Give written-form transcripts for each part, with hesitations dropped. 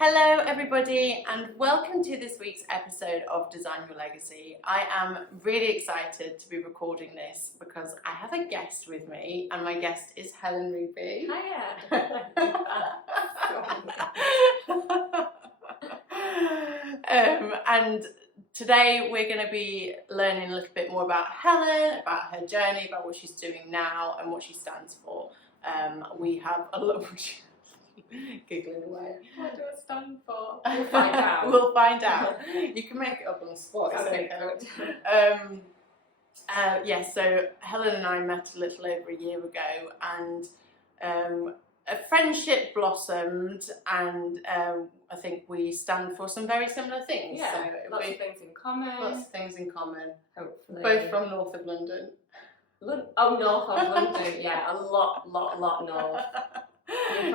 Hello everybody and welcome to this week's episode of Design Your Legacy. I am really excited to be recording this because I have a guest with me and my guest is Helen Rigby. Hiya! And today we're going to be learning a little bit more about Helen, about her journey, about what she's doing now and what she stands for. We have a lot of giggling away. What do I stand for? We'll find out. We'll find out. You can make it up on the spot. Okay, good. So Helen and I met a little over a year ago, and a friendship blossomed, and I think we stand for some very similar things. Yeah, so lots of things in common. Lots of things in common. Hopefully. Both from north of London. North of London. Yeah, a lot north.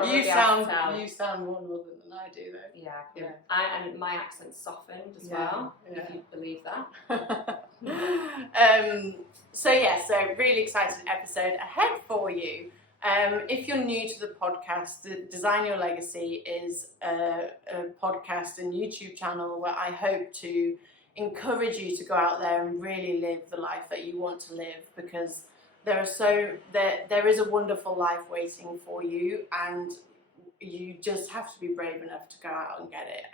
You sound more northern than I do, though. Yeah. And my accent's softened as well, if you believe that. So really exciting episode ahead for you. If you're new to the podcast, Design Your Legacy is a podcast and YouTube channel where I hope to encourage you to go out there and really live the life that you want to live, because there is a wonderful life waiting for you, and you just have to be brave enough to go out and get it,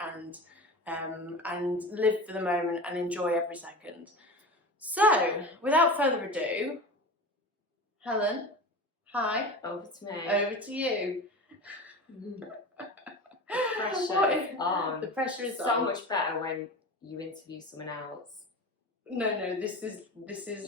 and live for the moment and enjoy every second. So, without further ado, Helen, hi. Over to me. Over to you. Pressure. The pressure is so much better when you interview someone else. No, this is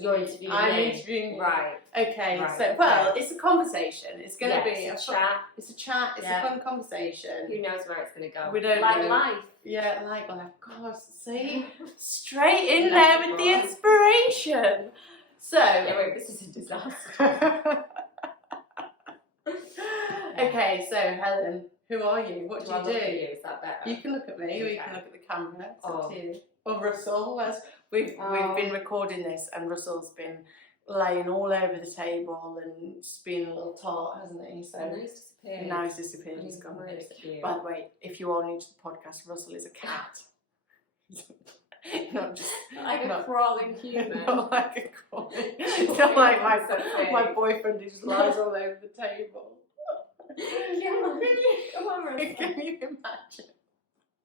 you're interviewing I'm me. interviewing you. Right. Okay, right. so it's a conversation. It's going to be it's a chat. It's a chat. It's a fun conversation. Who knows where it's going to go? We don't like know. Life. Yeah, like life. God, see, straight in there with the inspiration. So wait, this is a disaster. Okay, so Helen, who are you? What do you do? Is that better? You can look at me, or you can look at the camera. It's up to you. Or Russell, as we've been recording this, and Russell's been laying all over the table and just being a little tart, hasn't he? So now he's disappeared. He's gone. By the way, if you are new to the podcast, Russell is a cat. Not a crawling human. Not like a crawling. It's not like my boyfriend who just lies all over the table. Come on, Russell. Can you imagine?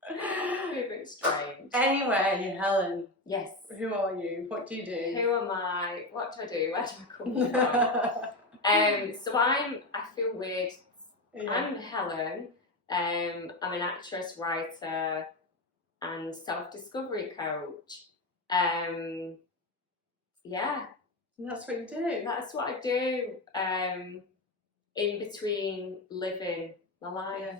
A bit strange. Anyway, Helen. Yes. Who are you? What do you do? Who am I? What do I do? Where do I come from? So I feel weird. Yeah. I'm Helen. I'm an actress, writer, and self-discovery coach. Yeah. And that's what you do. That's what I do. In between living my life. Yeah.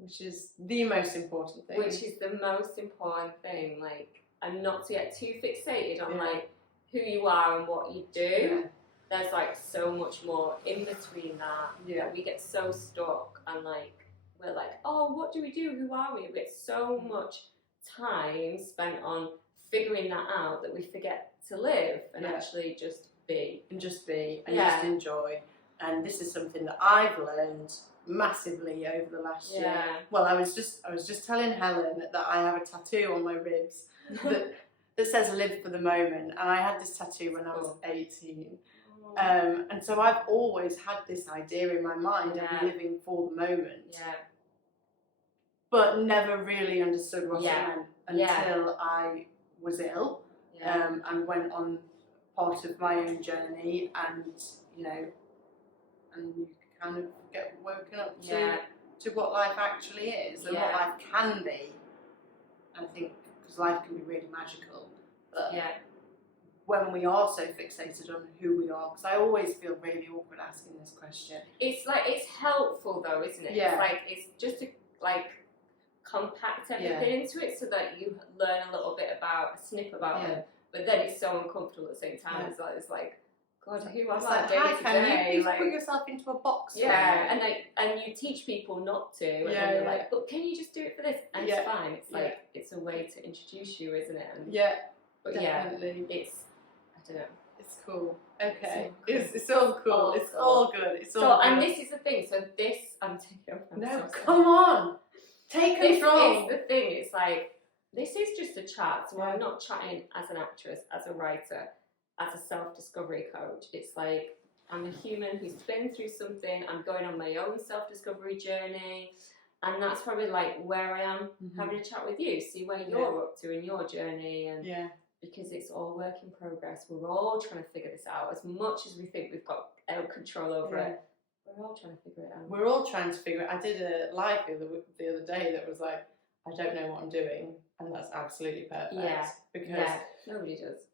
Which is the most important thing. Which is the most important thing. Like, and not to get too fixated on like who you are and what you do. Yeah. There's like so much more in between that. Yeah. We get so stuck and like we're like, oh, what do we do? Who are we? We get so much time spent on figuring that out that we forget to live and actually just be. And just enjoy. And this is something that I've learned massively over the last year. Well, I was just telling Helen that I have a tattoo on my ribs that says "Live for the moment," and I had this tattoo when I was 18. And so I've always had this idea in my mind of living for the moment. Yeah. But never really understood what it meant until I was ill and went on part of my own journey, and and you kind of get woken up to what life actually is and what life can be. And I think because life can be really magical, but when we are so fixated on who we are, because I always feel really awkward asking this question. It's like, it's helpful though, isn't it? Yeah. It's like, it's just to like compact everything into it so that you learn a little bit about, a snip about it, but then it's so uncomfortable at the same time. It's like God, who am I day to day? You put yourself into a box. And you teach people not to. And then you're like, but can you just do it for this? And it's fine. It's like, it's a way to introduce you, isn't it? And, but definitely. It's, I don't know. It's cool. Okay. It's all cool. It's all good. It's all good. And this is the thing. So this, I'm taking off. No, come on. Take control. This is the thing. It's like, this is just a chat. So Yeah. I'm not chatting as an actress, as a writer, as a self-discovery coach. It's like, I'm a human who's been through something. I'm going on my own self-discovery journey. And that's probably like where I am having a chat with you. See where you're up to in your journey. And because it's all work in progress. We're all trying to figure this out. As much as we think we've got control over it, we're all trying to figure it out. We're all trying to figure it out. I did a live the other day that was like, I don't know what I'm doing. And that's absolutely perfect. Yeah. Because nobody does.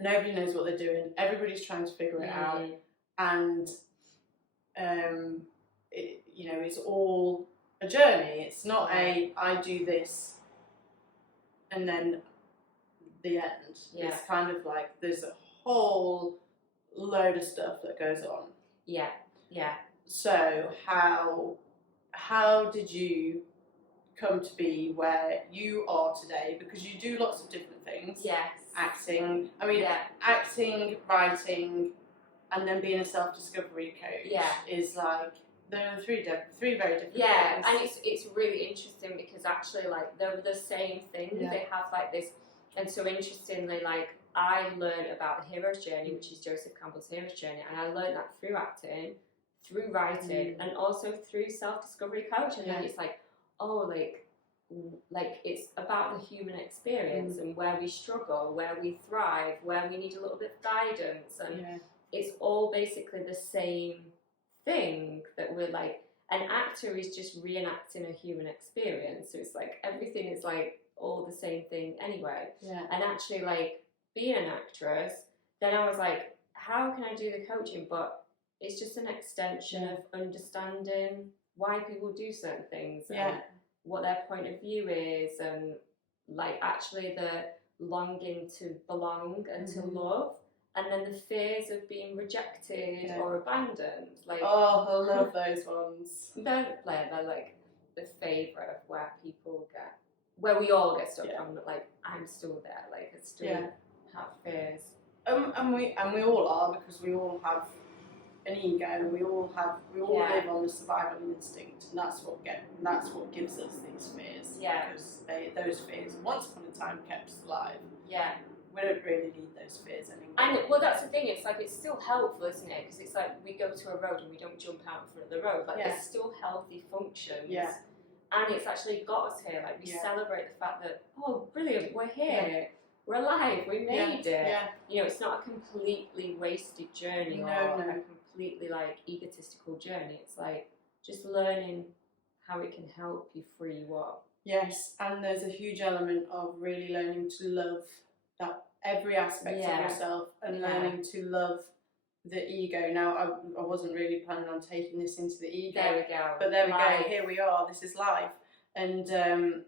Nobody knows what they're doing. Everybody's trying to figure it out. And, it's all a journey. It's not I do this and then the end. Yeah. It's kind of like there's a whole load of stuff that goes on. Yeah. So how did you come to be where you are today? Because you do lots of different things. Yes. Acting. Acting, writing, and then being a self-discovery coach is like there are three very different things. And it's really interesting because actually like they're the same thing. They have like this, and so interestingly, like I learned about the hero's journey, which is Joseph Campbell's hero's journey, and I learned that through acting, through writing, and also through self-discovery coaching. And then it's like, like it's about the human experience and where we struggle, where we thrive, where we need a little bit of guidance, and it's all basically the same thing that we're like. An actor is just reenacting a human experience, so it's like everything is like all the same thing anyway. And actually, like being an actress, then I was like, how can I do the coaching? But it's just an extension of understanding why people do certain things. And what their point of view is, and like actually the longing to belong and to love, and then the fears of being rejected or abandoned. Like, oh, I love those ones. They're like the favourite of where people get, where we all get stuck on. Like, I'm still there. Like, I still have fears. And we all are, because we all have an ego. We all live on the survival instinct, and that's what gives us these fears. Because those fears, once upon a time, kept us alive. We don't really need those fears anymore. And well, that's the thing. It's like it's still helpful, isn't it? Because it's like we go to a road and we don't jump out in front of the road. Like there's still healthy functions. And it's actually got us here. Like we celebrate the fact that, oh, brilliant, we're here. We're alive. We made it. You know, it's not a completely wasted journey or a completely like egotistical journey. It's like just learning how it can help you free you up. Yes, and there's a huge element of really learning to love that every aspect of yourself, and learning to love the ego. Now, I wasn't really planning on taking this into the ego. There we go. But there we go. Here we are. This is life, and the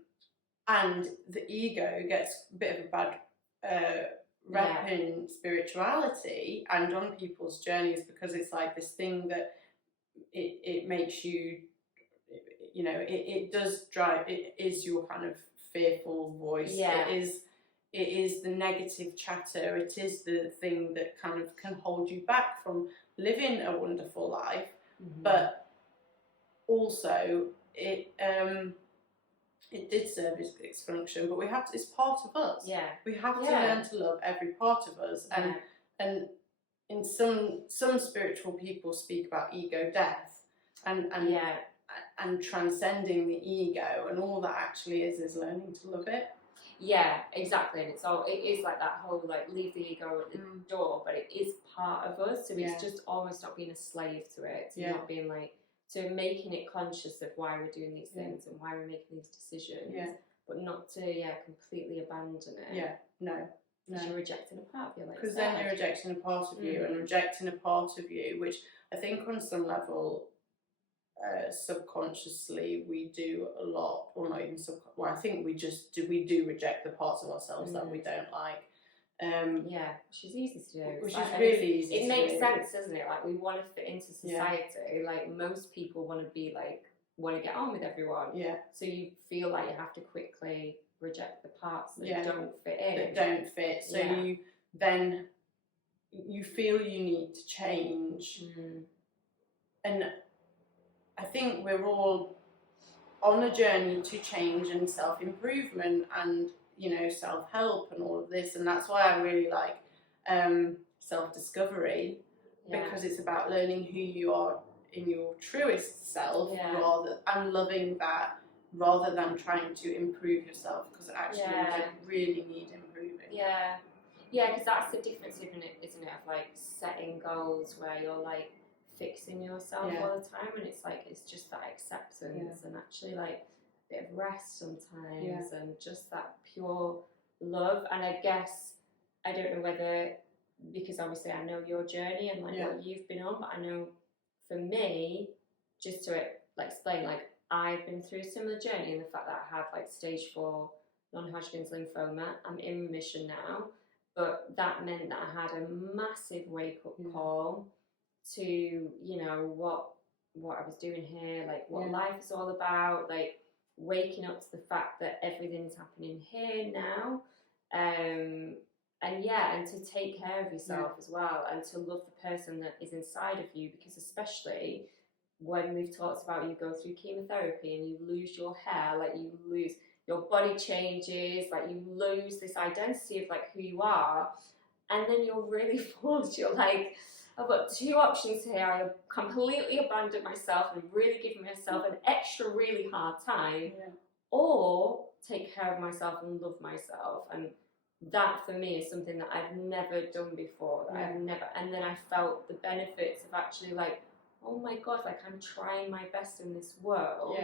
ego gets a bit of a bad rep in spirituality and on people's journeys, because it's like this thing that it makes you, you know, it does drive. It is your kind of fearful voice. It is the negative chatter. It is the thing that kind of can hold you back from living a wonderful life. But also it did serve its function, but we have to, it's part of us. We have to learn to love every part of us. And in some spiritual people speak about ego death and transcending the ego, and all that actually is learning to love it. Yeah, exactly. And it is like that whole like leave the ego at the door, but it is part of us. So it's just almost not being a slave to it. To not being like, so making it conscious of why we're doing these things and why we're making these decisions. But not to completely abandon it. No. Because you're rejecting a part of you. Because then you're rejecting a part of you, and rejecting a part of you, which I think on some level, subconsciously we do a lot, or not even I think we do reject the parts of ourselves that we don't like. Which is easy to do. Which is really easy. It makes sense, doesn't it? Like we want to fit into society. Like most people want to get on with everyone. So you feel like you have to quickly reject the parts that don't fit in. That don't fit. So you feel you need to change. And I think we're all on a journey to change and self-improvement and, you know, self-help and all of this, and that's why I really like self-discovery, because it's about learning who you are in your truest self, and loving that, rather than trying to improve yourself, because actually you really need improving. Because that's the difference, isn't it, of like setting goals where you're like fixing yourself all the time, and it's like, it's just that acceptance and actually like a bit of rest sometimes and just that pure love. And I guess, I don't know whether, because obviously I know your journey and like what you've been on, but I know for me, just to like explain, like I've been through a similar journey in the fact that I had like stage 4 non-Hodgkin's lymphoma. I'm in remission now, but that meant that I had a massive wake-up call to, you know, what I was doing here, like what life is all about, like waking up to the fact that everything's happening here now, and to take care of yourself as well, and to love the person that is inside of you, because especially when we've talked about you go through chemotherapy and you lose your hair, like you lose your body changes, like you lose this identity of like who you are, and then you're really forced. You're like, I've got 2 options here. I completely abandon myself and really give myself an extra really hard time, or take care of myself and love myself. And that for me is something that I've never done before. And then I felt the benefits of actually like, oh my God, like I'm trying my best in this world.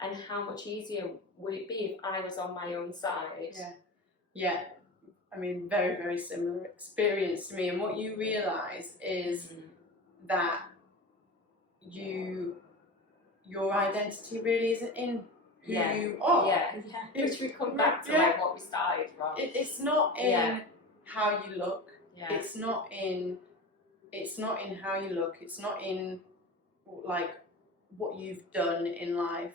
And how much easier would it be if I was on my own side? I mean, very, very similar experience to me. And what you realise is that your identity really isn't in who you are. Which we come back to like what we started from. It's not in how you look. It's not in how you look. It's not in like what you've done in life.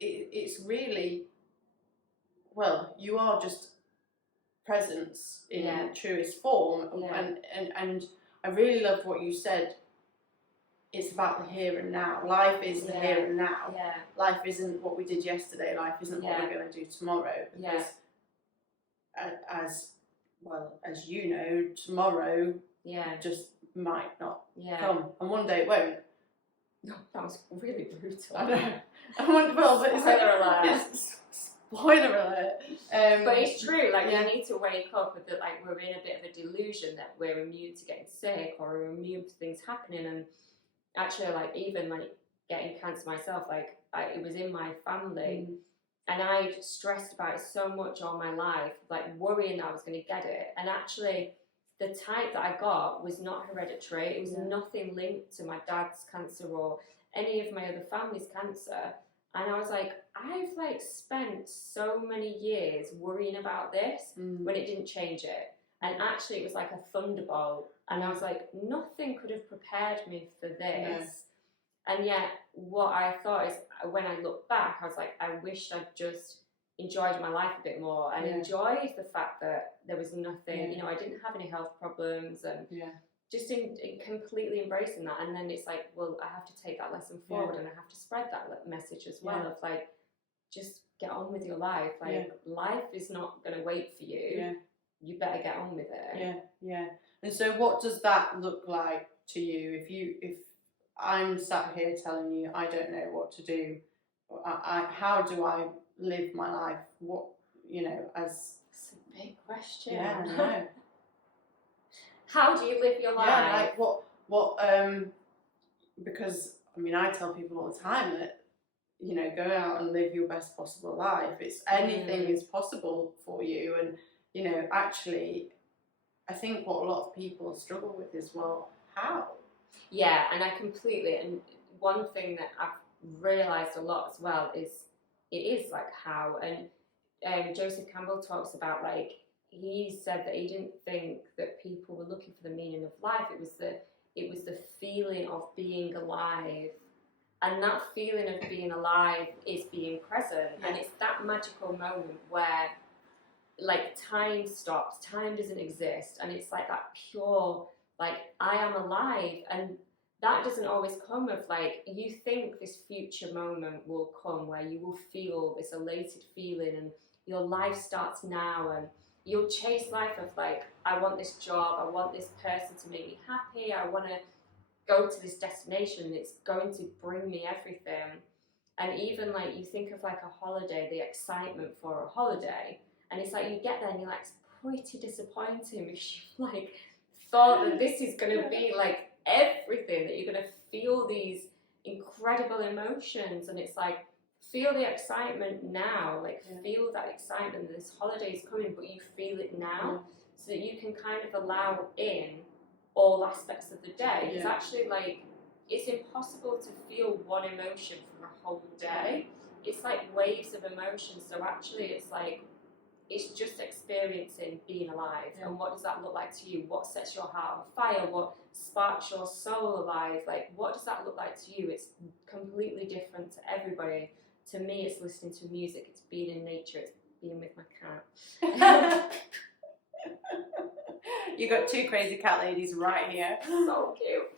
It's really, well, you are just presence in truest form, and I really love what you said. It's about the here and now. Life is the here and now. Life isn't what we did yesterday. Life isn't what we're going to do tomorrow, because as well as you know, tomorrow just might not come, and one day it won't. No, that was really brutal. I know. Spoiler alert. But it's true, like we need to wake up with that, like we're in a bit of a delusion that we're immune to getting sick, or we're immune to things happening. And actually, like even like getting cancer myself, like it was in my family, and I stressed about it so much all my life, like worrying that I was going to get it. And actually, the type that I got was not hereditary. It was nothing linked to my dad's cancer or any of my other family's cancer. And I was like, I've like spent so many years worrying about this when it didn't change it. And actually it was like a thunderbolt. And I was like, nothing could have prepared me for this. And yet what I thought is, when I look back, I was like, I wish I'd just enjoyed my life a bit more, and enjoyed the fact that there was nothing, you know, I didn't have any health problems, and just in completely embracing that. And then it's like, well, I have to take that lesson forward, and I have to spread that message as well of like, just get on with your life. Like life is not going to wait for you. You better get on with it. And so what does that look like to you? If I'm sat here telling you I don't know what to do, how do I live my life? What, you know, as... It's a big question. I know. How do you live your life? Like what because I mean, I tell people all the time that, you know, go out and live your best possible life. It's anything is possible for you. And, you know, actually I think what a lot of people struggle with is, well, how? Yeah, and and one thing that I've realised a lot as well is, it is like how. And Joseph Campbell talks about, like, he said that he didn't think that people were looking for the meaning of life. It was the feeling of being alive. And that feeling of being alive is being present. And it's that magical moment where, like, time stops, time doesn't exist. And it's like that pure, like, I am alive. And that doesn't always come of like, you think this future moment will come where you will feel this elated feeling and your life starts now, and you'll chase life of like, I want this job, I want this person to make me happy, I want to go to this destination and it's going to bring me everything. And even like you think of like a holiday, the excitement for a holiday, and it's like you get there and you're like, it's pretty disappointing because you like thought that this is going to be like everything, that you're going to feel these incredible emotions, and it's like, feel the excitement now, like feel that excitement that this holiday is coming, but you feel it now, so that you can kind of allow in all aspects of the day. Because actually, like, it's impossible to feel one emotion for a whole day. It's like waves of emotion. So actually, it's like, it's just experiencing being alive. And what does that look like to you? What sets your heart on fire? What sparks your soul alive? Like, what does that look like to you? It's completely different to everybody. To me, it's listening to music, it's being in nature, it's being with my cat. You got two crazy cat ladies right here. So cute.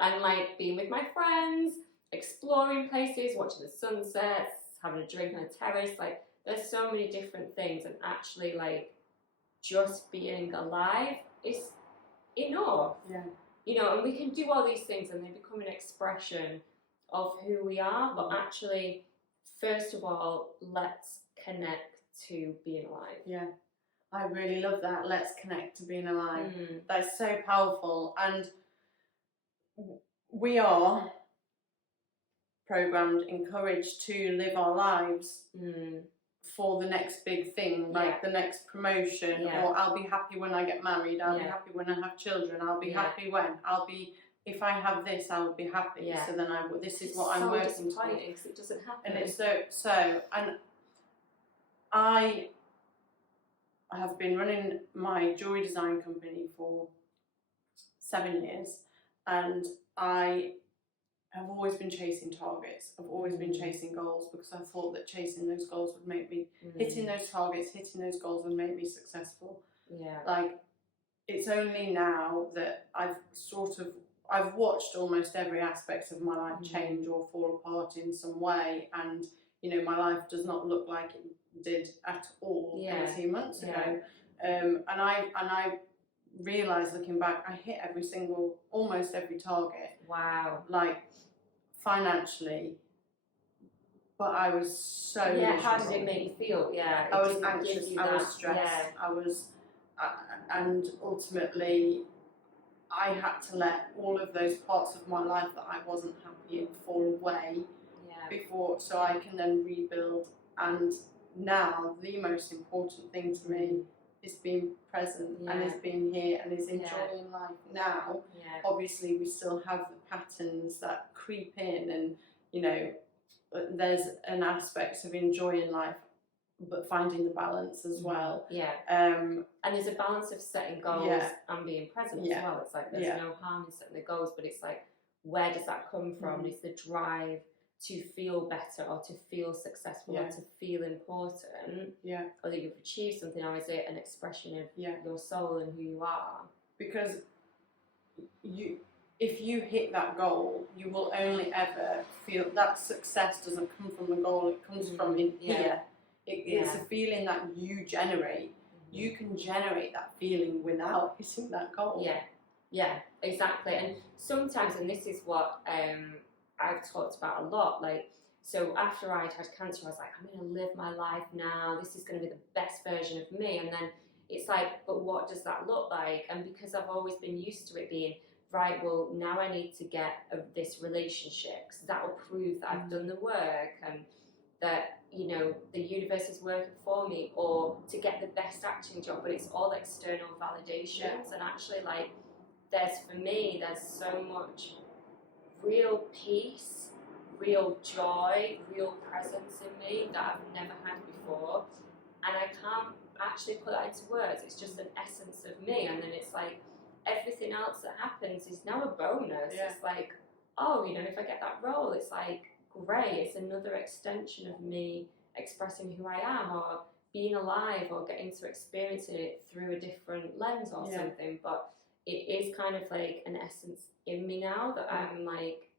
And like being with my friends, exploring places, watching the sunsets, having a drink on a terrace. Like, there's so many different things, and actually like just being alive is enough. You know, and we can do all these things and they become an expression of who we are, but actually, first of all, let's connect to being alive. I really love that. Let's connect to being alive. That's so powerful. And we are programmed, encouraged to live our lives for the next big thing, like the next promotion, or I'll be happy when I get married, I'll be happy when I have children, I'll be happy when, if I have this, I will be happy. So then this is what I'm working towards. Because it doesn't happen. And it's and I have been running my jewellery design company for 7 years, and I have always been chasing targets. I've always been chasing goals, because I thought that chasing those goals would make me, hitting those targets, hitting those goals would make me successful. Like, it's only now that I've watched almost every aspect of my life change or fall apart in some way, and you know, my life does not look like it did at all 18 months ago. And I realised, looking back, I hit almost every target. Wow. Like, financially, but I was so miserable. How did it make you feel? I was anxious, I was stressed, and ultimately I had to let all of those parts of my life that I wasn't happy in fall away before, so I can then rebuild. And now the most important thing to me is being present and is being here and is enjoying life now. Obviously, we still have the patterns that creep in, and you know, there's an aspect of enjoying life, but finding the balance as well. And there's a balance of setting goals and being present as well. It's like there's no harm in setting the goals, but it's like, where does that come from? Is the drive to feel better, or to feel successful, or to feel important, or that you've achieved something, or is it an expression of your soul and who you are? Because if you hit that goal, you will only ever feel that success doesn't come from the goal, it comes from in here. It's a feeling that you generate. You can generate that feeling without hitting that goal. Yeah, exactly. And sometimes, and this is what I've talked about a lot, like, so after I'd had cancer, I was like, I'm going to live my life now, this is going to be the best version of me. And then it's like, but what does that look like? And because I've always been used to it being, right, well, now I need to get this relationship, because that will prove that I've done the work, and that, you know, the universe is working for me, or to get the best acting job, but it's all external validations. And actually, like, for me, there's so much real peace, real joy, real presence in me that I've never had before, and I can't actually put that into words. It's just an essence of me, and then it's like, everything else that happens is now a bonus. It's like, oh, you know, if I get that role, it's like, great, it's another extension of me expressing who I am, or being alive, or getting to experience it through a different lens or something. But it is kind of like an essence in me now that I'm like,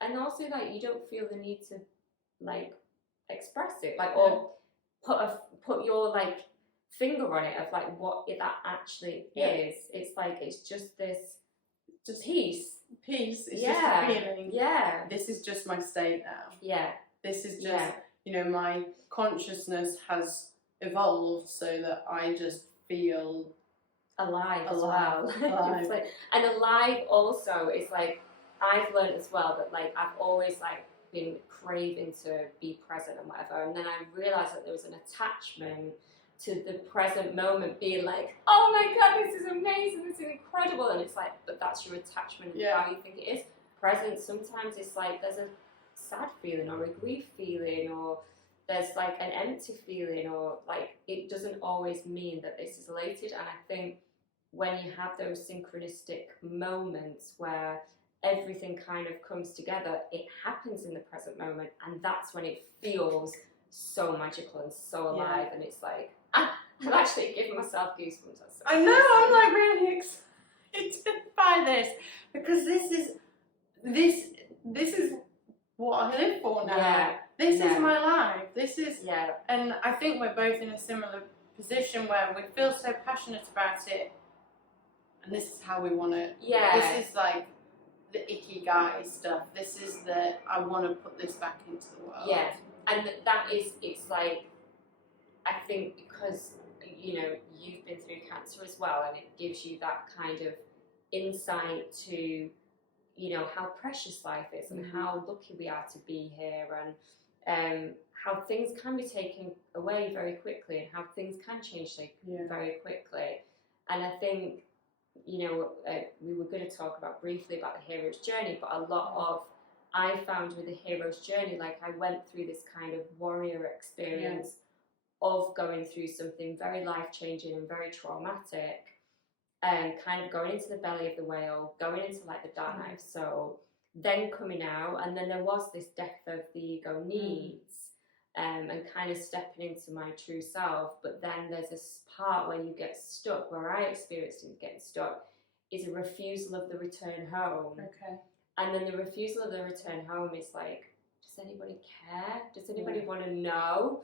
and also like you don't feel the need to like express it, like, or put your like finger on it of like what that actually is. It's like it's just this peace. It's just Yeah. a feeling. Yeah. This is just my state now. Yeah. This is just, you know, my consciousness has evolved so that I just feel alive as alive. well. It's like, and alive also is like, I've learned as well that like I've always like been craving to be present and whatever, and then I realised that there was an attachment to the present moment being like, oh my god, this is amazing, this is incredible, and it's like, but that's your attachment of how you think it is. Present, sometimes it's like there's a sad feeling or a grief feeling, or there's like an empty feeling, or like it doesn't always mean that this is related. And I think when you have those synchronistic moments where everything kind of comes together, it happens in the present moment, and that's when it feels so magical and so alive. And it's like, I'm actually giving myself goosebumps. I know, I'm like really excited by this, because this is what I live for now. This is my life. This is, and I think we're both in a similar position where we feel so passionate about it, and this is how we want to. This is like the ikigai stuff. This is the, I want to put this back into the world. Yeah, and that is, it's like, I think because, you know, you've been through cancer as well, and it gives you that kind of insight to, you know, how precious life is, and how lucky we are to be here, and how things can be taken away very quickly, and how things can change very quickly. And I think, you know, we were going to talk about briefly about the hero's journey, but a lot of, I found with the hero's journey, like I went through this kind of warrior experience of going through something very life-changing and very traumatic, and kind of going into the belly of the whale, going into like the dark night of soul, then coming out, and then there was this death of the ego needs, and kind of stepping into my true self. But then there's this part where you get stuck, where I experienced it getting stuck, is a refusal of the return home. And then the refusal of the return home is like, does anybody care? Does anybody want to know?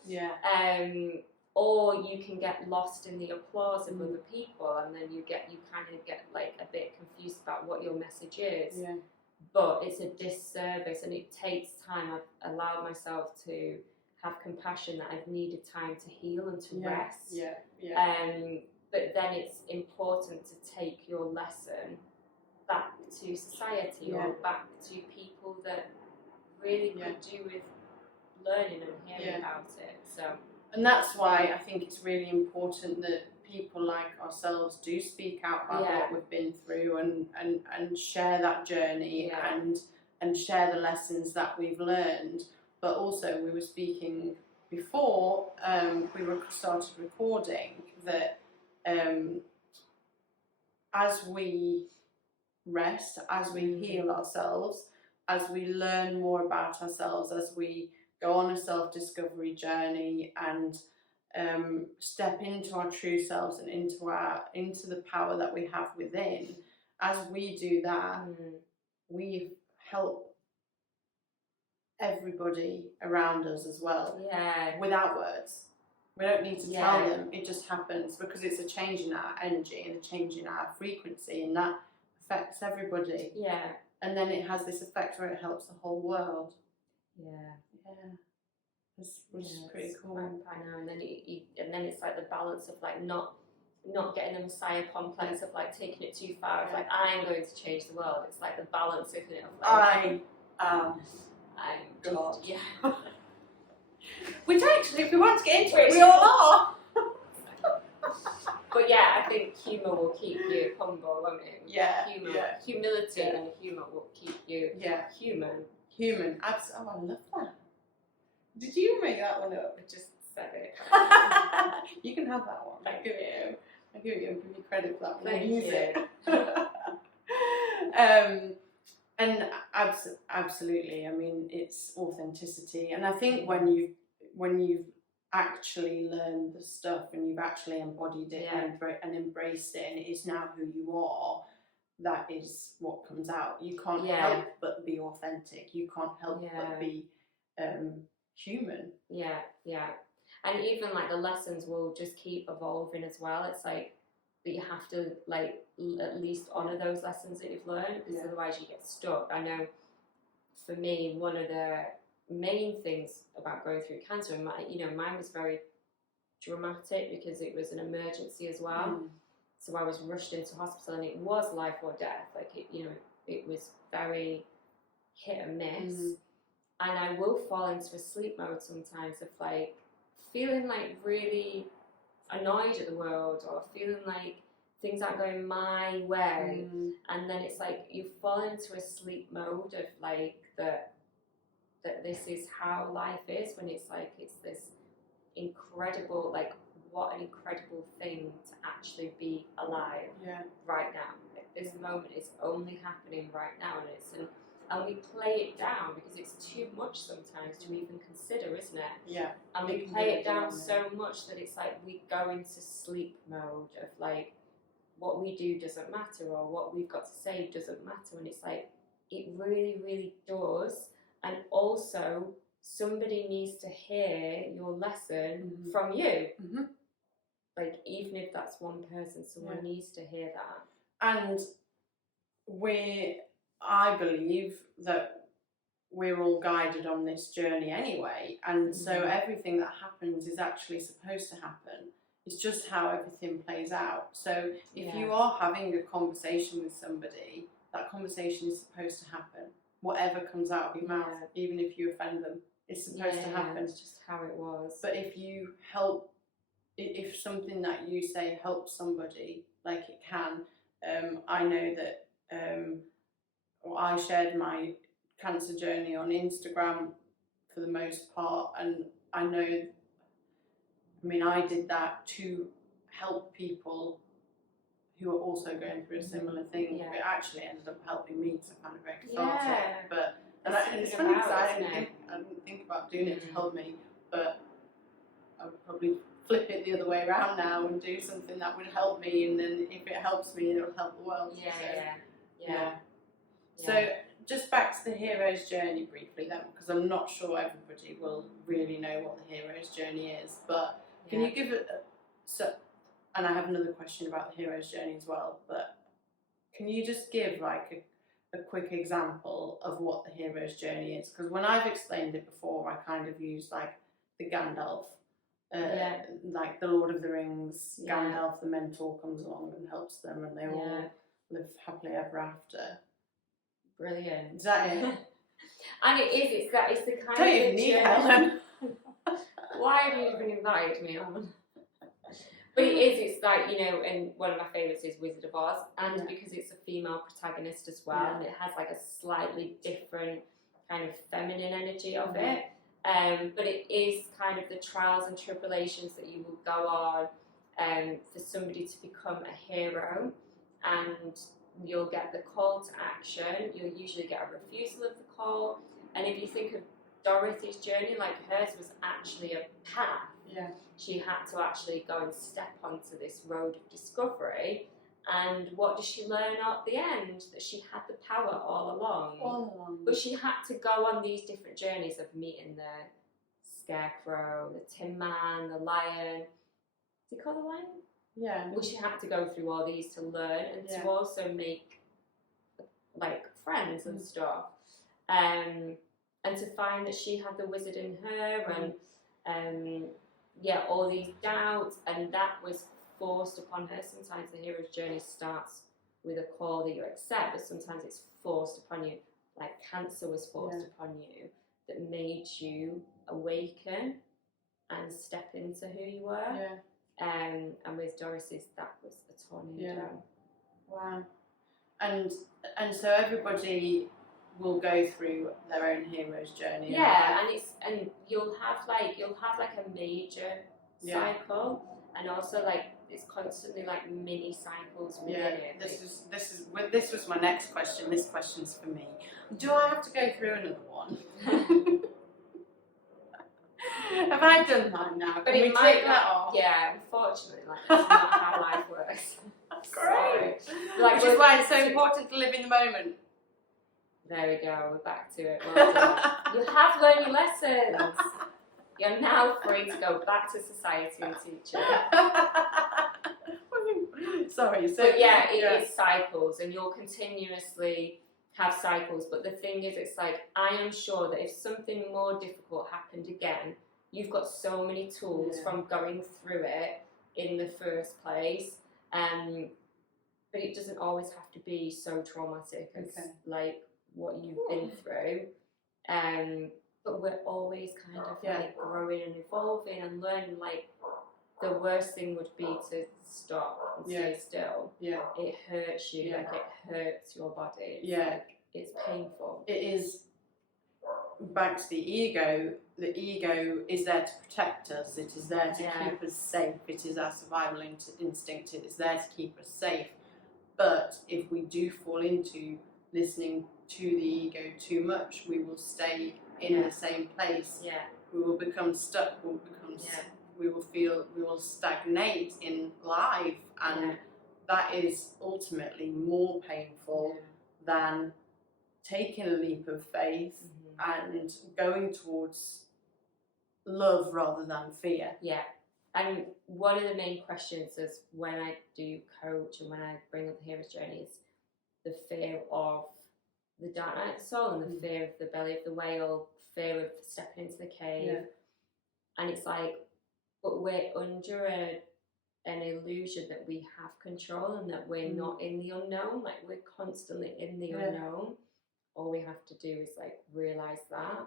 Or you can get lost in the applause of other people, and then you kind of get like a bit confused about what your message is. But it's a disservice, and it takes time. I've allowed myself to have compassion that I've needed time to heal and to rest. But then it's important to take your lesson back to society or back to people that really could do with learning and hearing about it. So, and that's why I think it's really important that people like ourselves do speak out about what we've been through, and share that journey, and share the lessons that we've learned. But also, we were speaking before we started recording that as we rest, as we heal ourselves, as we learn more about ourselves, as we go on a self-discovery journey, and step into our true selves and into the power that we have within, as we do that, we help everybody around us as well. Without words. We don't need to tell them, it just happens, because it's a change in our energy and a change in our frequency, and that affects everybody. And then it has this effect where it helps the whole world. Which is pretty cool. I know, and then and then it's like the balance of like not getting the messiah complex of like taking it too far. Of like, I'm going to change the world. It's like the balance, isn't it? Of like, I'm God. Which actually, if we want to get into it, we all are. But yeah, I think humour will keep you humble, won't it? Humility and humour will keep you human. Oh, I love that. Did you make that one up? I just said it. You can have that one. Thank you. I'll give you credit for that one. Thank you. And absolutely, I mean, it's authenticity, and I think when you've actually learned the stuff and you've actually embodied it and embraced it, and it is now who you are, that is what comes out. You can't help but be authentic. You can't help but be human. Yeah. And even like the lessons will just keep evolving as well. It's like that you have to like at least honour those lessons that you've learned, because otherwise you get stuck. I know for me, one of the main things about going through cancer, and mine was very dramatic because it was an emergency as well. So I was rushed into hospital, and it was life or death. Like it was very hit and miss. And I will fall into a sleep mode sometimes of like feeling like really annoyed at the world, or feeling like things aren't going my way. And then it's like you fall into a sleep mode of like that this is how life is, when it's like it's this incredible, like what an incredible thing to actually be alive right now. Like, this moment is only happening right now, and we play it down because it's too much sometimes to even consider, isn't it? Yeah. And we play it down so much that it's like we go into sleep mode of like what we do doesn't matter, or what we've got to say doesn't matter, and it's like it really, really does. And also somebody needs to hear your lesson from you. Like even if that's one person, someone needs to hear that. And I believe that we're all guided on this journey anyway, and so everything that happens is actually supposed to happen. It's just how everything plays out. So if you are having a conversation with somebody, that conversation is supposed to happen. Whatever comes out of your mouth, even if you offend them, it's supposed to happen. It's just how it was. But if you if something that you say helps somebody, like it can, I know that I shared my cancer journey on Instagram for the most part, and I did that to help people who are also going through a similar thing. It actually ended up helping me because I found it very cathartic. But it's funny because I didn't think about doing it to help me, but I would probably flip it the other way around now and do something that would help me, and then if it helps me, it'll help the world. So just back to the hero's journey briefly then, because I'm not sure everybody will really know what the hero's journey is, but can you give it and I have another question about the hero's journey as well, but can you just give like a quick example of what the hero's journey is? Because when I've explained it before, I kind of used like the Gandalf, like the Lord of the Rings, Gandalf the mentor comes along and helps them, and they all live happily ever after. Brilliant. Is that it? And it's the kind of Don't even need Helen. Why have you even invited me on? But it's like, and one of my favourites is Wizard of Oz, and because it's a female protagonist as well, and it has like a slightly different kind of feminine energy of it, but it is kind of the trials and tribulations that you will go on for somebody to become a hero, and you'll get the call to action, you'll usually get a refusal of the call, and if you think of Dorothy's journey, like hers was actually a path. She had to actually go and step onto this road of discovery, and what does she learn at the end? That she had the power all along. But she had to go on these different journeys of meeting the Scarecrow, the Tin Man, the Lion. Is he called the Lion? Yeah. Well, she had to go through all these to learn and to also make like friends and stuff, and to find that she had the wizard in her, and all these doubts, and that was forced upon her. Sometimes the hero's journey starts with a call that you accept, but sometimes it's forced upon you, like cancer was forced upon you, that made you awaken and step into who you were. And with Dorothy's, that was a tornado. Wow. And so everybody will go through their own hero's journey. And you'll have like a major cycle, and also like it's constantly like mini cycles within it. This was my next question. This question's for me. Do I have to go through another one? Have I done that now? But Can we it might take that off? Yeah, unfortunately, like that's not how life works. That's great. So, like, which is why it's so important to live in the moment. There we go, we're back to it. Well done. You have learned your lessons. You're now free to go back to society and teach it. Sorry, so but yeah, it is cycles, and you'll continuously have cycles. But the thing is, it's like, I am sure that if something more difficult happened again, you've got so many tools from going through it in the first place. But it doesn't always have to be so traumatic as like what you've been through. But we're always kind of like growing and evolving and learning. Like, the worst thing would be to stop and stay still. Yeah. It hurts you, like it hurts your body. It's like, it's painful. It is. Back to the ego is there to protect us, it is there to keep us safe, it is our survival instinct, it is there to keep us safe. But if we do fall into listening to the ego too much, we will stay in the same place. We will become stuck, we will stagnate in life, and that is ultimately more painful than taking a leap of faith and going towards love rather than fear. Yeah. And one of the main questions is, when I do coach and when I bring up the hero's journey, is the fear of the dark night of the soul and the fear of the belly of the whale, fear of stepping into the cave. And it's like, but we're under an illusion that we have control and that we're not in the unknown. Like, we're constantly in the unknown. All we have to do is like realize that.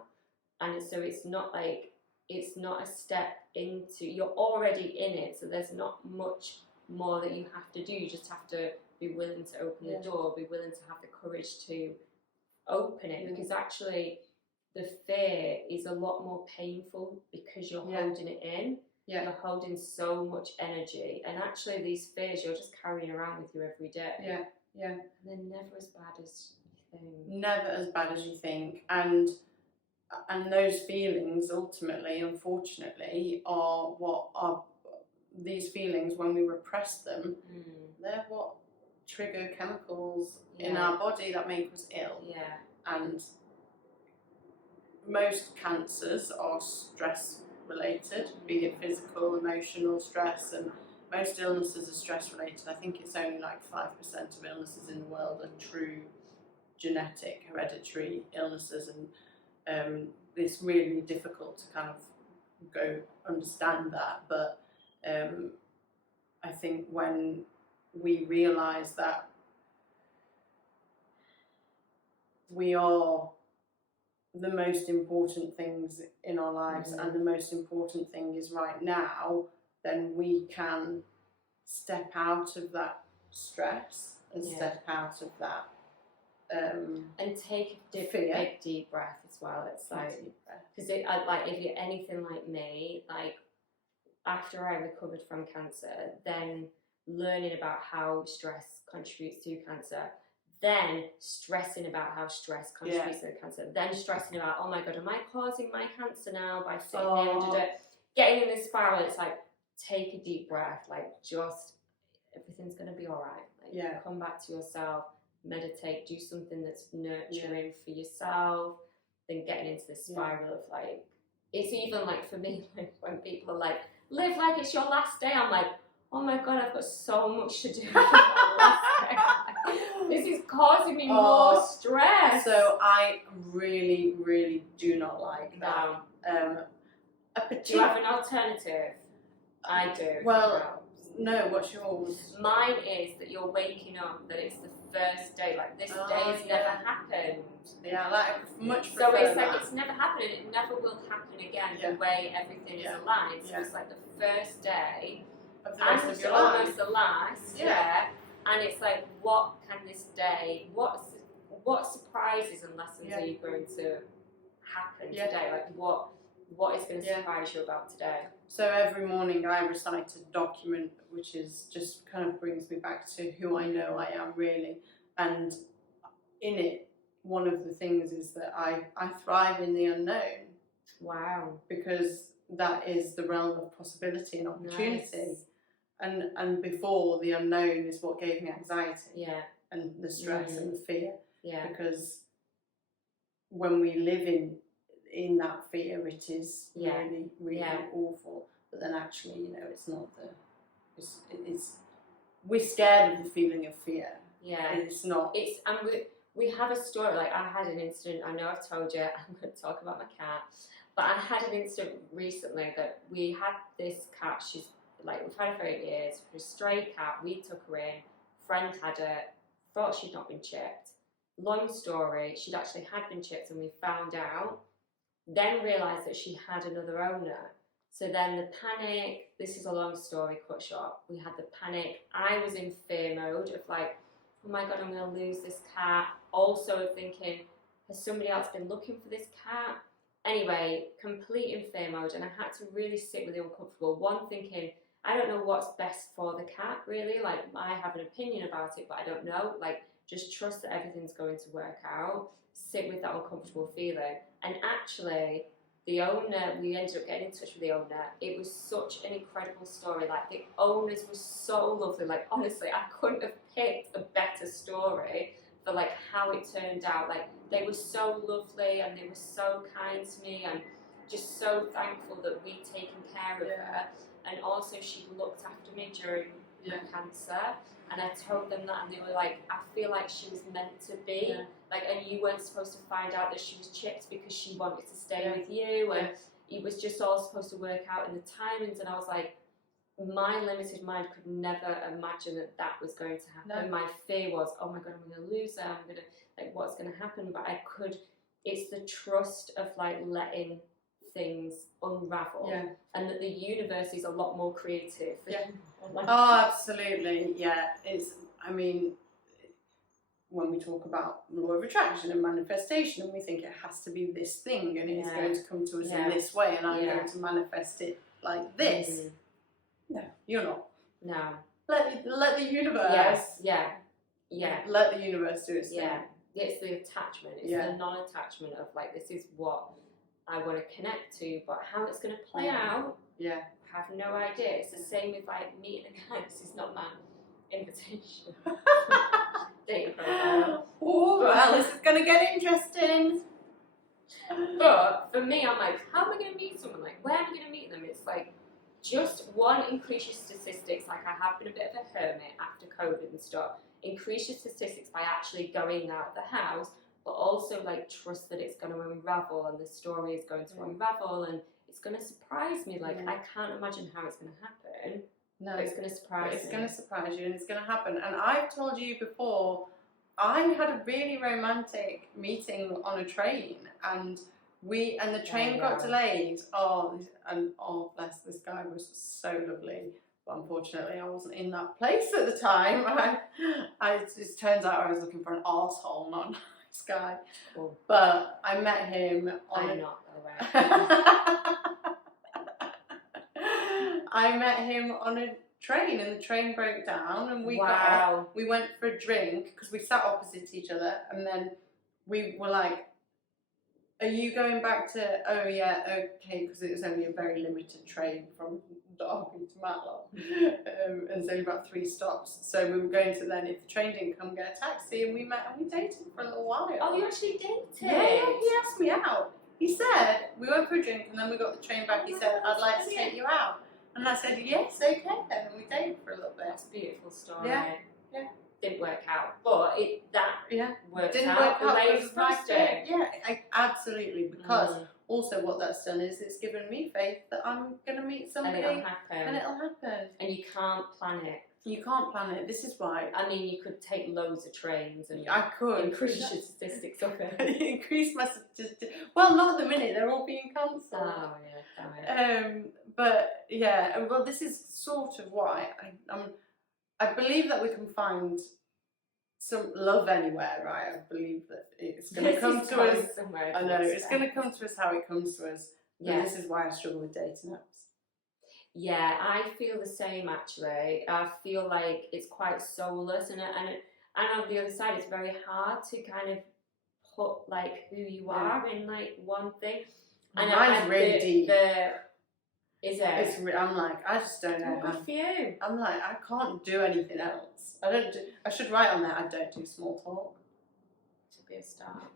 And so it's not like, it's not a step into, you're already in it, so there's not much more that you have to do. You just have to be willing to open the door, be willing to have the courage to open it, because actually the fear is a lot more painful because you're holding it in. You're holding so much energy, and actually these fears you're just carrying around with you every day. And they're never as bad as you think. Never as bad as you think. And those feelings ultimately, unfortunately, are what are these feelings, when we repress them, they're what trigger chemicals in our body that make us ill. And most cancers are stress related, be it physical, emotional stress, and most illnesses are stress related. I think it's only like 5% of illnesses in the world are true genetic hereditary illnesses, and it's really difficult to kind of go understand that. But I think when we realise that we are the most important things in our lives, and the most important thing is right now, then we can step out of that stress and step out of that and take a big deep breath as well. It's like, because like, if you're anything like me, like after I recovered from cancer, then learning about how stress contributes to cancer, then stressing about how stress contributes to cancer, then stressing about, oh my god, am I causing my cancer now by sitting there, getting in this spiral. It's like, take a deep breath, like, just, everything's going to be all right. Like, come back to yourself, meditate, do something that's nurturing for yourself, then getting into this spiral of like, it's even like, for me, like, when people are like, live like it's your last day, I'm like, oh my god, I've got so much to do for my last day. This is causing me more stress. So I really, really do not like that. Do you have an alternative? I do. Well, no, what's yours? Mine is that you're waking up, that it's the first day, like this day has never happened. Yeah, like much So prefer it's like, that. it's never happened, and it never will happen again, the way everything is aligned. So it's like the first day, of the rest and of your almost life. the last, and it's like, what can this day, what surprises and lessons are you going to happen today? Like, what is going to surprise you about today? So every morning I recite a document, which is just kind of brings me back to who I know I am really. And in it, one of the things is that I thrive in the unknown. Wow. Because that is the realm of possibility and opportunity. Nice. And before, the unknown is what gave me anxiety. Yeah. And the stress and the fear. Yeah. Because when we live in that fear, it is really, really awful. But then actually, you know, it's not it's we're scared of the feeling of fear. Yeah. It's not. It's and we have a story. Like, I had an incident. I know I've told you. I'm going to talk about my cat, but I had an incident recently that we had this cat. She's like, we've had her for 8 years. Her stray cat. We took her in. Friend had her. Thought she'd not been chipped. Long story. She'd actually had been chipped, and we found out. Then realised that she had another owner. So then the panic. This is a long story cut short. We had the panic. I was in fear mode of like, oh my God, I'm going to lose this cat. Also thinking, has somebody else been looking for this cat? Anyway, complete in fear mode, and I had to really sit with the uncomfortable. One, thinking, I don't know what's best for the cat, really. Like, I have an opinion about it, but I don't know. Like, just trust that everything's going to work out. Sit with that uncomfortable feeling. And actually, the owner, we ended up getting in touch with the owner. It was such an incredible story. Like, the owners were so lovely. Like, honestly, I couldn't have picked a better story for like how it turned out. Like, they were so lovely and they were so kind to me, and just so thankful that we'd taken care of her. And also, she looked after me during her cancer. And I told them that, and they were like, I feel like she was meant to be. Yeah. Like, and you weren't supposed to find out that she was chipped because she wanted to stay with you. And it was just all supposed to work out in the timings. And I was like, my limited mind could never imagine that that was going to happen. No. My fear was, oh my God, I'm going to lose her. I'm going to, like, what's going to happen? But I could, it's the trust of like letting things unravel, and that the universe is a lot more creative. Oh, absolutely. Yeah, it's, I mean, when we talk about law of attraction and manifestation, and we think it has to be this thing, and it's going to come to us in this way, and I'm going to manifest it like this. No, you're not. No. Let the universe. Let the universe do its thing. It's the attachment. It's the non-attachment of like, this is what I want to connect to, but how it's going to play out, I have no idea. It's the same with like meeting a guy. This is not my invitation. Dating profile. Oh, well, this is going to get interesting. But for me, I'm like, how am I going to meet someone? Like, where am I going to meet them? It's like, just one, increase your statistics. Like, I have been a bit of a hermit after COVID and stuff. Increase your statistics by actually going out of the house, but also like trust that it's going to unravel, and the story is going to unravel, and it's going to surprise me. Like, I can't imagine how it's going to happen. No, but it's going to surprise me. It's going to surprise you, and it's going to happen. And I've told you before, I had a really romantic meeting on a train, and the train got delayed. Oh, bless, this guy was so lovely. But unfortunately, I wasn't in that place at the time. It turns out I was looking for an arsehole, not a nice guy. Cool. But I met him on I met him on a train, and the train broke down, and we got off. We went for a drink because we sat opposite each other, and then we were like, are you going back to, oh yeah, okay, because it was only a very limited train from Derby to Matlock, and it's only about 3 stops, so we were going to then, if the train didn't come, get a taxi, and we met and we dated for a little while. Oh, you actually dated? Yeah, he asked me out. He said, we went for a drink, and then we got the train back. He said, I'd like to take you out. And I said, yes, okay then, and we dated for a little bit. That's a beautiful story. Yeah. Didn't work out, but worked didn't out work out the way it was supposed to. Yeah, absolutely, because also what that's done is it's given me faith that I'm going to meet somebody. And it'll happen. And you can't plan it. You can't plan it. This is why. I mean, you could take loads of trains and I could increase your statistics up. Increase my statistics. Well, not at the minute. They're all being cancelled. Oh yeah, damn it. But yeah, well, this is sort of why I believe that we can find some love anywhere, right? I believe that it's going to come to us. I know it's going to come to us how it comes to us. Yeah. This is why I struggle with dating apps. Yeah, I feel the same actually. I feel like it's quite soulless, and on the other side, it's very hard to kind of put like who you are in like one thing. And mine's really deep. Is it? I'm like, I just don't know. Good for you. I'm like, I can't do anything else. I should write on there, I don't do small talk. Should be a start.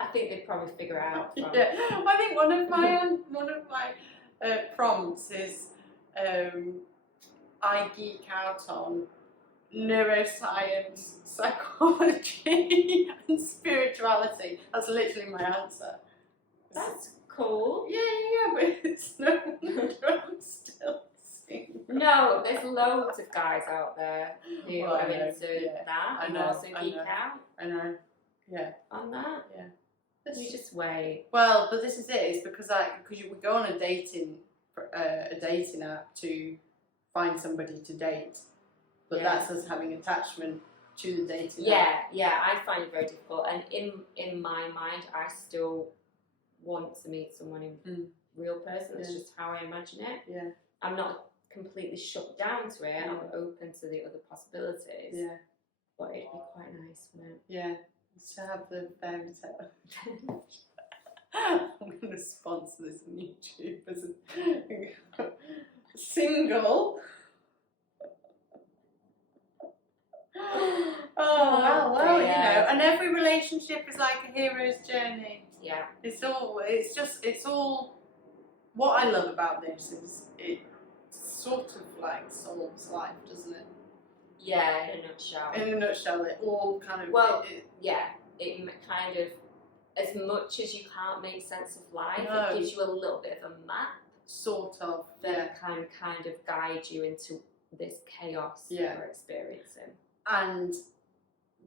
I think they'd probably figure it out. From... Yeah, I think one of my prompts is I geek out on neuroscience, psychology, and spirituality. That's literally my answer. That's cool. Yeah, but it's no wonder I'm still single. No, there's loads of guys out there who are into that and also geek out. I know. Yeah. On that. Yeah. You just wait. Well, but this is it. It's because we go on a dating app to find somebody to date, but that's us having attachment to the dating app. Yeah. I find it very difficult, and in my mind, I still want to meet someone in real person. It's just how I imagine it. Yeah. I'm not completely shut down to it. I'm open to the other possibilities. Yeah. But it'd be quite nice, wouldn't it? Yeah. To have the fairy tale. I'm going to sponsor this on YouTube as a single. Oh well, you know, and every relationship is like a hero's journey. Yeah. It's all. What I love about this is it sort of like solves life, doesn't it? Yeah, in a nutshell. In a nutshell, it all kind of. It kind of, as much as you can't make sense of life, it gives you a little bit of a map. Sort of. That can kind of guide you into this chaos you're experiencing. And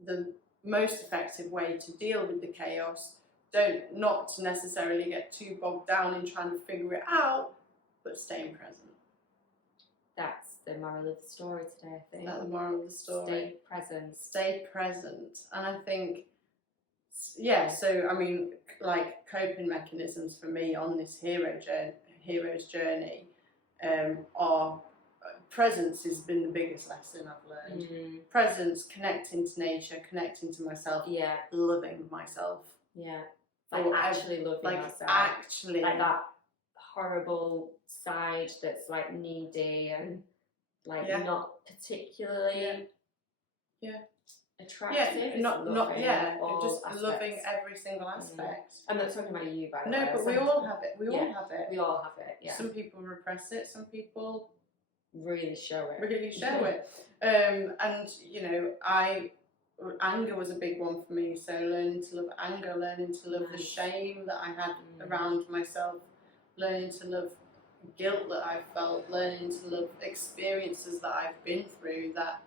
the most effective way to deal with the chaos, not to necessarily get too bogged down in trying to figure it out, but staying present. That's the moral of the story today, I think. That's the moral of the story. Stay present. Stay present. And I think, so I mean, like coping mechanisms for me on this hero's journey are presence has been the biggest lesson I've learned. Presence, connecting to nature, connecting to myself, loving myself. Yeah. Like actually loving myself. Actually. Like that horrible side that's like needy and like not particularly attractive. Just loving every single aspect. I'm not talking about you, by the way. No, but we all have it. We all have it. We all have it. Yeah. Some people repress it. Some people really show it. And you know, anger was a big one for me. So learning to love anger, learning to love the shame that I had around myself, learning to love guilt that I felt, learning to love experiences that I've been through that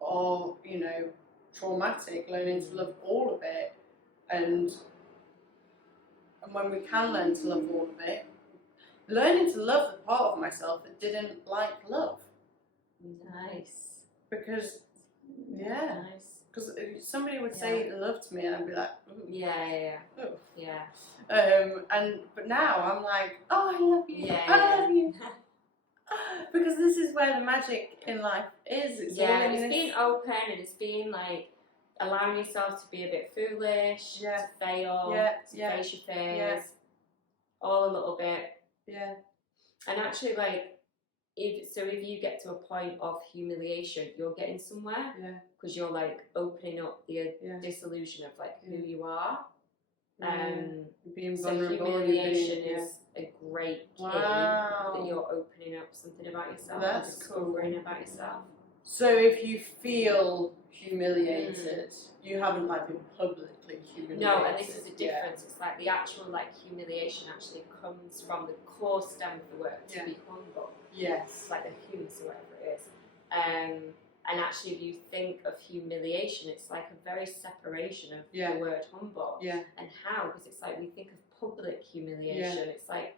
are, you know, traumatic, learning to love all of it. And when we can learn to love all of it, learning to love the part of myself that didn't like love. Nice. Because, because if somebody would say love to me and I'd be like, ooh. But now I'm like, oh, I love you. I love you. Because this is where the magic in life is. It's being open and it's being like allowing yourself to be a bit foolish, to fail, to face your fears, all a little bit. Yeah. And actually, like, if you get to a point of humiliation, you're getting somewhere. Yeah. Because you're like opening up the disillusion of like who you are. Being so vulnerable. Humiliation is a great key that you're opening up something about yourself. That's discovering about yourself. So if you feel humiliated, you haven't like been publicly humiliated. No, and this is the difference. It's like the actual like humiliation actually comes from the core stem of the word to be humble. Yes. Like the hums or whatever it is. And actually, if you think of humiliation, it's like a very separation of the word humble. Yeah. And how? Because it's like we think of public humiliation. Yeah. It's like,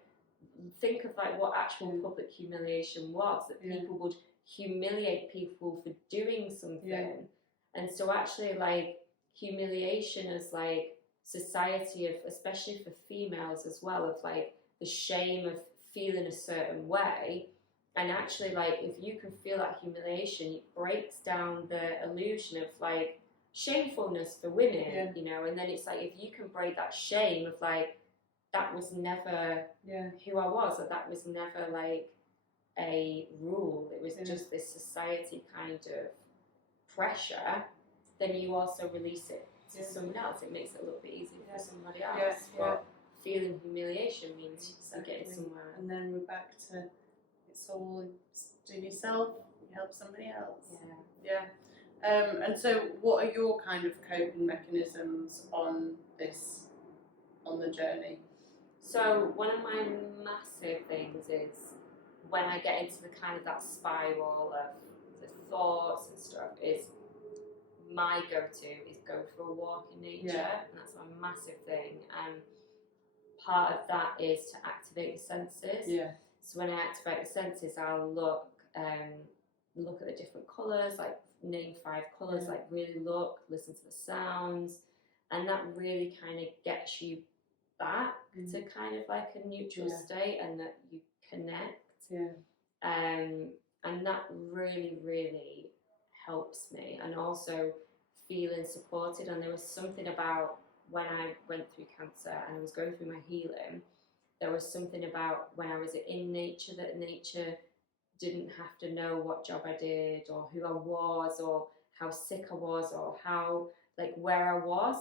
think of like what actual public humiliation was, that people would humiliate people for doing something. Yeah. And so actually, like, humiliation is like society of, especially for females as well, of like the shame of feeling a certain way. And actually, like, if you can feel that humiliation, it breaks down the illusion of, like, shamefulness for women, you know, and then it's like, if you can break that shame of, like, that was never who I was, or that was never like a rule. It was just this society kind of pressure. Then you also release it to someone else. It makes it a little bit easier for somebody else. But feeling humiliation means you're getting somewhere. And then we're back to it's all do yourself, you help somebody else. And so what are your kind of coping mechanisms on the journey? So one of my massive things is when I get into the kind of that spiral of the thoughts and stuff, is my go-to is go for a walk in nature, and that's my massive thing. And part of that is to activate the senses. So when I activate the senses, I'll look at the different colours, like name 5 colours, like really listen to the sounds, and that really kind of gets you back to kind of like a neutral state, and that you connect. And that really, really helps me, and also feeling supported. And there was something about when I went through cancer and I was going through my healing, there was something about when I was in nature, that nature didn't have to know what job I did or who I was or how sick I was or how, like, where I was.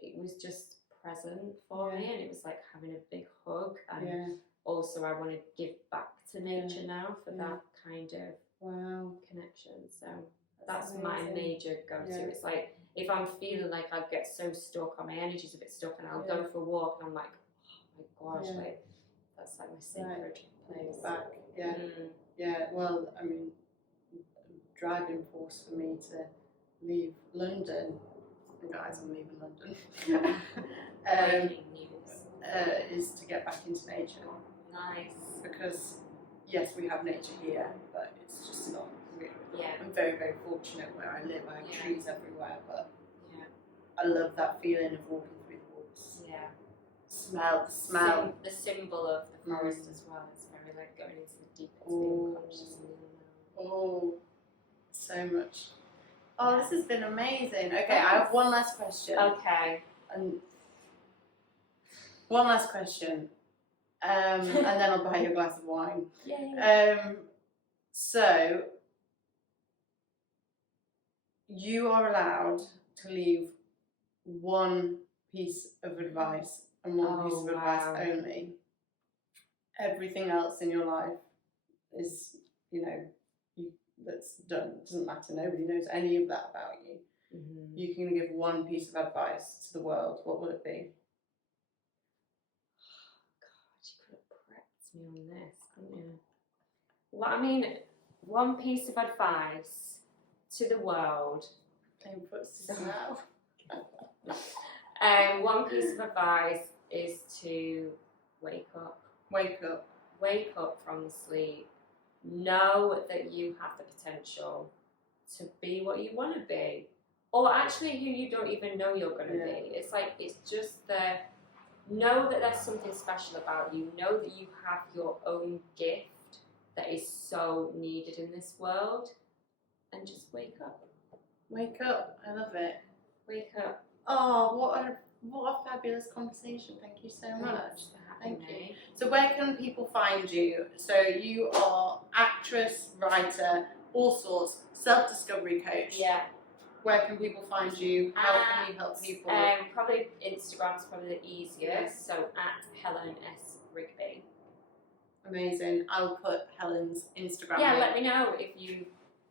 It was just present for me, and it was like having a big hug. And also I want to give back to nature now for that kind of connection. So that's my major go-to. It's like if I'm feeling like I get so stuck, or my energy's a bit stuck, and I'll go for a walk, and I'm like, oh my gosh, like that's like my sacred place. Back, well, I mean, driving force for me to leave London, guys, I'm leaving London, is to get back into nature. Nice. Because, yes, we have nature here, but it's just not really. I'm very, very fortunate where I live. I have trees everywhere, but I love that feeling of walking through the woods. Smell. The symbol of the forest as well. It's very like going into the deepest being conscious. Oh, so much. Oh, this has been amazing. Okay, I have one last question. Okay. And one last question. And then I'll buy you a glass of wine. Yay. So, you are allowed to leave one piece of advice, and one piece of advice only. Everything else in your life is, that's done. It doesn't matter. Nobody knows any of that about you. You can give one piece of advice to the world. What will it be? Me on this, couldn't you? Well, I mean, one piece of advice to the world. Playing footsteps now. One piece of advice is to wake up. Wake up. Wake up from the sleep. Know that you have the potential to be what you want to be, or actually who you don't even know you're going to be. It's like, it's just know that there's something special about you. Know that you have your own gift that is so needed in this world. And just wake up. Wake up. I love it. Wake up. Oh, what a fabulous conversation. Thank you so much. Thank you. So where can people find you? So you are actress, writer, all sorts, self-discovery coach. Yeah. Where can people find you? How can you help people? Probably Instagram's probably the easiest. So at Helen S. Rigby. Amazing. I'll put Helen's Instagram. Yeah, let me know if you.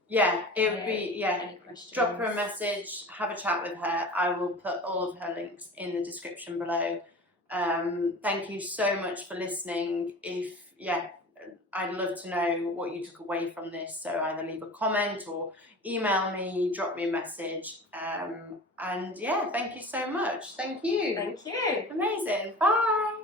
Yeah, it would be any questions. Drop her a message, have a chat with her. I will put all of her links in the description below. Thank you so much for listening. I'd love to know what you took away from this, so either leave a comment or email me, drop me a message, and thank you so much. Thank you. Thank you. Amazing. Bye.